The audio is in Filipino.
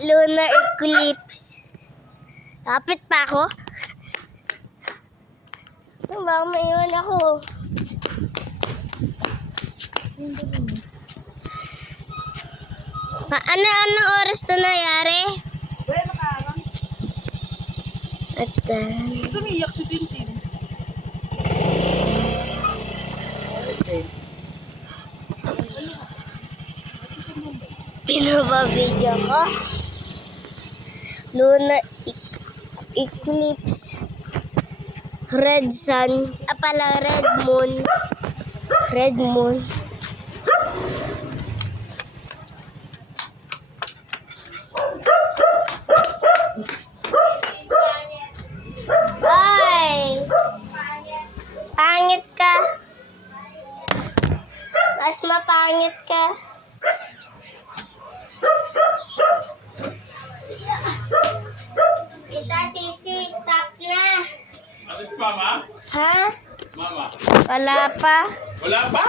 lunar eclipse. Lapit pa ako. Baka maiwan ako. Anong oras na nangyari? Wala nakaarang. At Tumiyak si Tintin. pinababidyo ko. Lunar eclipse. Red sun. Pala red moon. Red moon. Ay! Pangit ka. Mas mapangit ka. Kita sisi, stop na. Ano si Mama? Ha? Mama? Wala pa. Wala pa?